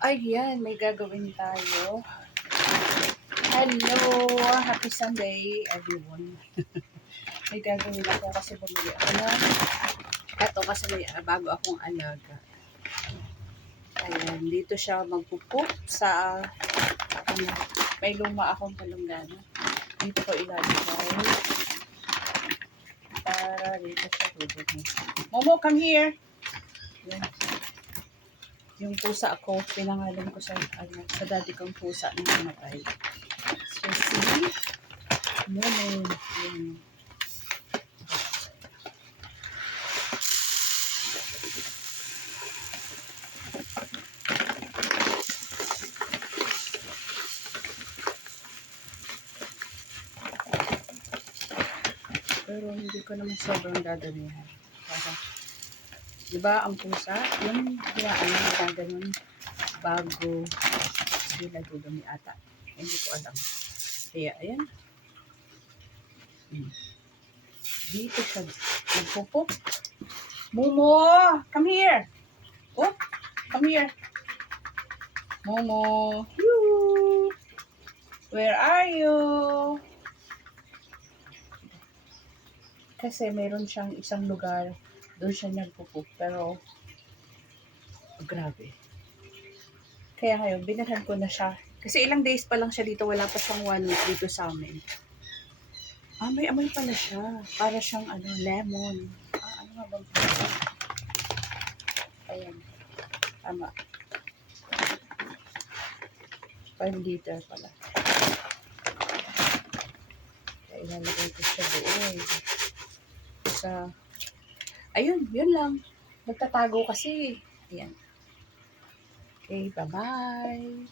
Ayan, may gagawin tayo. Hello! Happy Sunday, everyone. may gagawin ako kasi bumili ako na eto kasi may bago akong alaga. Ayan, dito siya magpupup sa ano, may luma akong palunggana. Dito ko ilalagay. Para dito siya tutunin. Momo, come here! Yan. Yung pusa ko, pinangalan ko sa, ano, sa daddy kong pusa na namatay. So, see? Momo. Yan. Pero hindi ko naman sobrang dadamihan. Para, di ba ang pusa, yung kinaano na ganun bago sila dudumi ata. Hindi ko alam. Kaya, ayan. Hmm. Dito siya nagpupok. Momo! Come here! Oh, come here. Momo! You! Where are you? Kasi meron siyang isang lugar, doon siya nagpupuk. Pero, oh, grabe. Kaya ngayon, binalhan ko na siya. Kasi ilang days pa lang siya dito, wala pa siyang one week dito sa amin. Ah, may amoy pala siya. Para siyang ano, lemon. Ah, ano nga bang Ayan. Tama. 5 liter pala. Kaya ilalagay ko siya doon sa ayun, yun lang. Nagtatago kasi. Ayan. Okay, bye-bye.